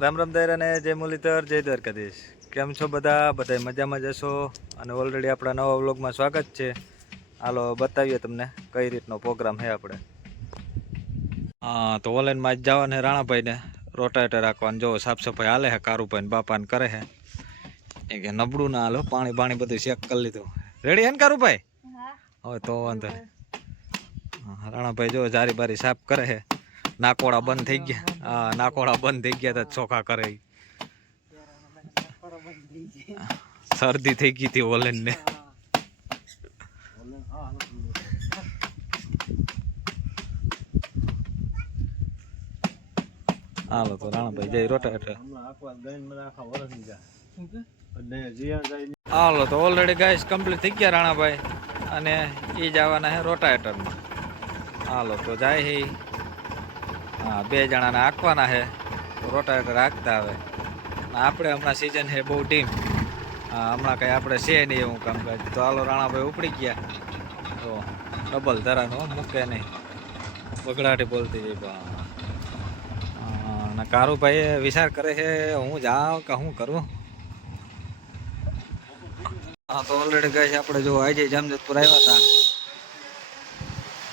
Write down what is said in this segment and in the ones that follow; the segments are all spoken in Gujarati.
રામ રામ દાયરા ને જય મુરલીધર જય દ્વારકાધીશ. કેમ છો બધા મજામાં જશો. અને ઓલરેડી આપણા નવા વ્લોગમાં સ્વાગત છે. હાલો બતાવીએ તમને કઈ રીતનો પ્રોગ્રામ છે આપણે. હા તો ઓનલાઈનમાં જ જવાને રાણાભાઈને રોટાવેટર રાખવાનું. જો સાફ સફાઈ હાલે છે, કારુભાઈ ને બાપાને કરે છે. એ કે નબળું ના હાલો, પાણી બધું ચેક કરી લીધું. રેડી હે ને કારુભાઈ? હવે તો વાંધો નહીં. રાણાભાઈ જો જારી બારી સાફ કરે છે. નાકોડા બંધ થઈ ગયા. હા નાકોડા બંધ થઈ ગયા તો ચોખા કરે. શરદી થઈ ગઈ હતી ઓલેન ને. હાલો તો રાણાભાઈ જય રોટાવેટર. હાલો તો ઓલરેડી ગાઈસ કમ્પ્લીટ થઈ ગયા રાણાભાઈ, અને એ જવાના છે રોટાવેટરમાં. હાલો તો જાય હે. હા 2 જણાને હાંકવાના છે, રોટાવેટર હાંકતા આવે. આપણે હમણાં સિઝન છે બહુ ટીમ. હા હમણાં કંઈ આપણે છે નહીં એવું કામકાજ. તો હાલો રાણાભાઈ ઉપડી ગયા. તો ડબલ ધરાનો મૂકે નહીં, બગડાટી બોલતી જઈ. અને કારુભાઈ વિચાર કરે છે હું જાઉં કે હું કરું. હા તો ઓલરેડી ગાય છે આપણે જો આજે જામજોધપુર આવ્યા હતા.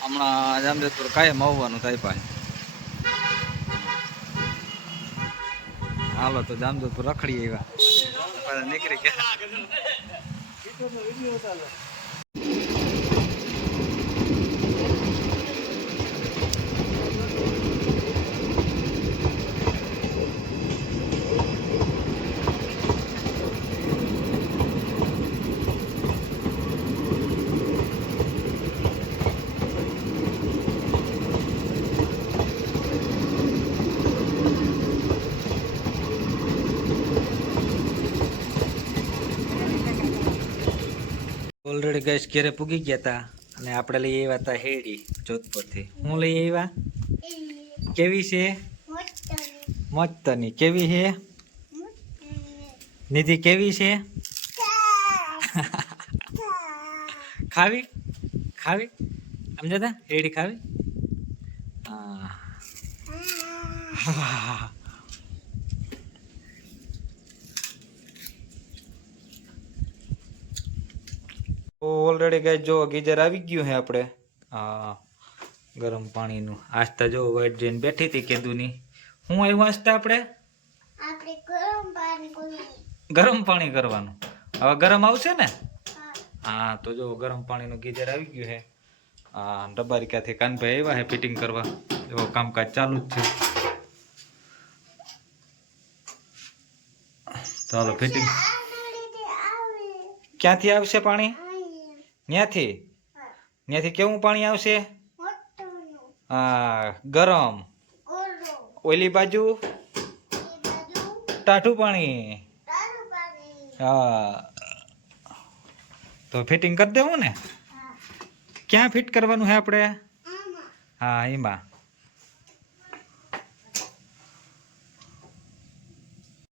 હમણાં જામજોધપુર કાયમ આવવાનું થાય ભાઈ. હાલો તો જામજોધપુર રખડી આવ્યા, નીકળી ગયા. ઓલરેડી ગેસ ઘેરે પૂગી ગયા હતા, અને આપણે લઈ આવ્યા હતા હેડી જોધપુરથી. હું લઈ આવ્યા. કેવી છે? મસ્તની. કેવી છે નિધિ? કેવી છે? ખાવી ખાવી સમજાતા? હેડી ખાવી? હા ઓલરેડી ગાય જો ગીઝર આવી ગયું છે આપણે. હા ગરમ પાણીનું. આસ્તા જો વાઈટ જઈને બેઠી હતી કેદુની. હું આવ્યું આસ્તા? આપણે ગરમ પાણી કરવાનું. હવે ગરમ આવશે ને? હા તો જો ગરમ પાણીનું ગીઝર આવી ગયું છે. હા ડબ્બારીકાથી કાનભાઈ આવ્યા છે ફિટિંગ કરવા. જો કામકાજ ચાલુ જ છે. ચાલો ફિટિંગ. ક્યાંથી આવશે પાણી? ત્યાંથી કેવું પાણી આવશે? હા ગરમ. ઓલી બાજુ ટાઢું પાણી. હા તો ફિટિંગ કરી દેવું ને? ક્યાં ફિટ કરવાનું છે આપણે? હા એમાં.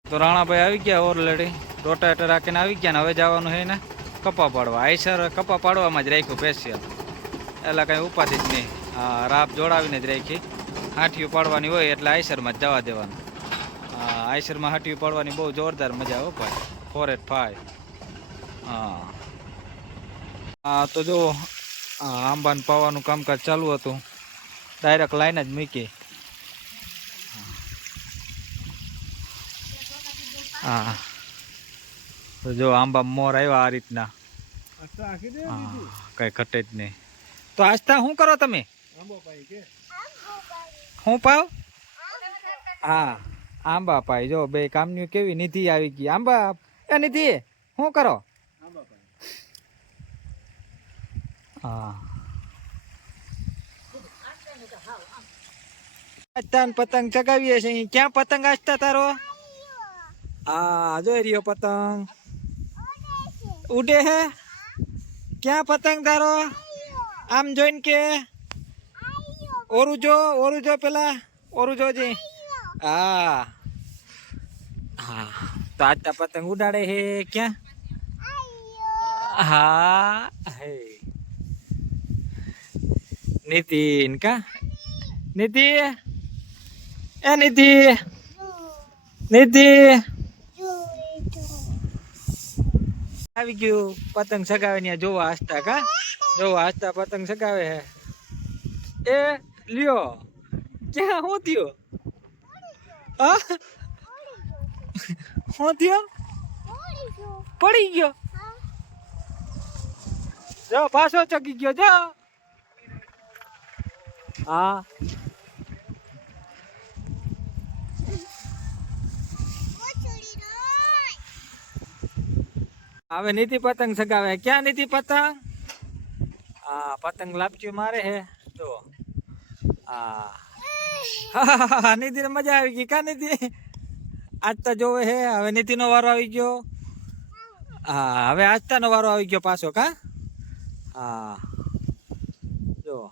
તો રાણાભાઈ આવી ગયા ઓલરેડી. રોટાવેટર રાખીને આવી ગયા ને હવે જવાનું છે ને કપા પાડવા. આઈસર કપા પાડવામાં જ રાખ્યું સ્પેશિયલ. એટલે કાંઈ ઉપાધિ જ નહીં. હા રાપ જોડાવીને જ રાખી. હાંઠિયું પાડવાની હોય એટલે આઈસરમાં જ જવા દેવાનું. હા આઈસરમાં હાંઠિયું પાડવાની બહુ જોરદાર મજા આવે ભાઈ. 485. હા હા તો જો આંબાને પાવાનું કામકાજ ચાલુ હતું. ડાયરેક્ટ લાઈન જ મૂકી. હા તો જો આંબા મોર આવ્યા આ રીતના. કઈ ઘટે જ નહીં. તો આસ્તા શું કરો તમે? શું પાવ? હા આંબા પાઈ. જો બે કામની કેવી. નિધિ આવી ગઈ. આંબા એ નિધિ શું કરો? હા આસ્તા પતંગ ચગાવીએ છીએ. ક્યાં પતંગ આસ્તા તારો? હા જોઈ રહ્યો પતંગ ઉડે હે. ક્યાં પતંગ તારો? આમ જોઈને કે ઓરું જો પેલા ઓરું જોજી. હા હા તો આજ પતંગ ઉડાડે હે. ક્યાં? હા હે નીતિન કા? નિધિ એ નિધિ નીતિ આવી ગયું પતંગ સગાવે ને જોવા આસ્તા કા જોવા આસ્તા પતંગ સગાવે હે એ લ્યો ક્યાં હું થયો હા હું થયો પડી ગયો જો પાછો ચકી ગયો જો હા હવે નીતિ પતંગ સગાવે ક્યાં નીતિ પતંગ હા પતંગ લાપચી મારે હે જો હા નીતિ ને મજા આવી ગઈ કા નીતિ આજ તો જોવે હે હવે નીતિ નો વારો આવી ગયો હા હવે આજતા નો વારો આવી ગયો પાછો કા હા જો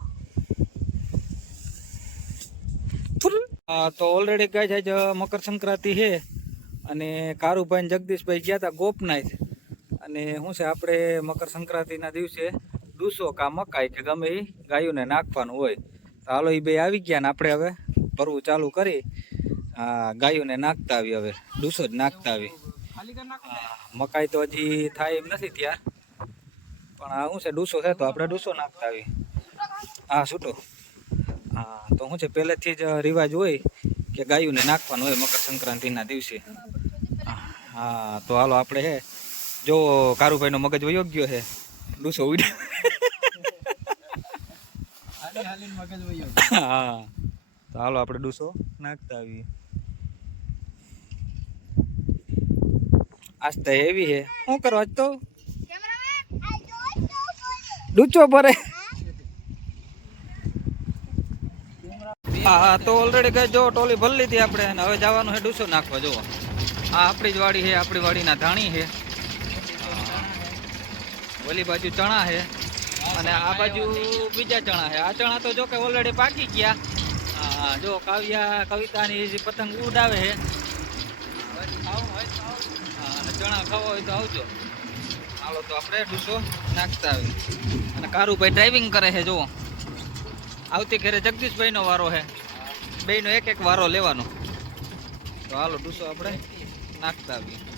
તો ઓલરેડી કઈ છે મકર સંક્રાંતિ છે અને કારુભાઈ ને જગદીશભાઈ ગયા હતા ગોપનાથ અને શું છે આપણે મકર સંક્રાંતિના દિવસે ડૂસો કા મકાઈ કે ગમે એ ગાયોને નાખવાનું હોય તો હાલો એ બે આવી ગયા ને આપણે હવે ભરવું ચાલુ કરી ગાયોને નાખતા આવી હવે ડૂસો જ નાખતા આવી મકાઈ તો હજી થાય એમ નથી ત્યાં પણ આ શું છે ડૂસો છે તો આપણે ડૂસો નાખતા આવી હા છૂટો હા તો શું છે પહેલેથી જ રિવાજ હોય કે ગાયોને નાખવાનું હોય મકર સંક્રાંતિના દિવસે હા તો હાલો આપણે હે જો કારુભાઈ નો મગજ વયો ગયો છે ડૂસો ઉડ્યા હા તો હાલો આપણે ડૂસો નાખતા આવીએ આજ તો એવી હે શું કરો આજ તો ડૂચો ભરે હા તો ઓલરેડી કઈ જો ટોલી ભરી લીધી આપણે અને હવે જવાનું છે ડૂસો નાખવા જો આ આપણી જ વાડી છે આપણી વાડીના ધાણી છે ઓલી બાજુ ચણા છે અને આ બાજુ બીજા ચણા છે આ ચણા તો જો કે ઓલરેડી પાકી ગયા જો કાવ્યા કવિતાની જે પતંગ ઉડાવે છે અને ચણા ખાવા હોય તો આવજો હાલો તો આપણે ડૂસો નાખતા આવી અને કારુભાઈ ડ્રાઇવિંગ કરે છે જો આવતી ઘરે જગદીશભાઈ નો વારો છે બેયનો એક એક વારો લેવાનો તો હાલો ડૂસો આપણે નાખતા આવીએ